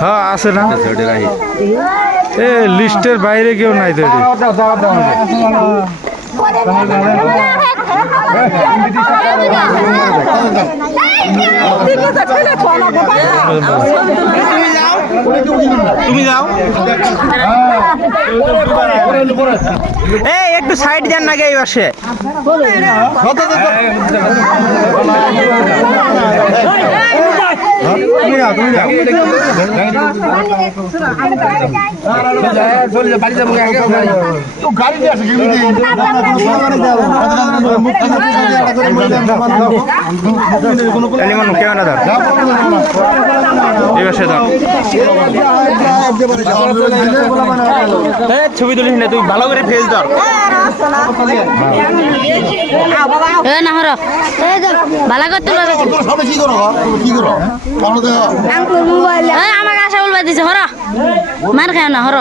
হ্যাঁ আছে না এ লিস্টের বাইরে কেউ নাই তো তুমি যাও এই একটু সাইড দেন না এই পাশে ছবি তুলিস না তুই ভালো করে ফেস ধর না হর ভালো করতে আমাকে আশা বলবা দিছে হর মার খায় না হর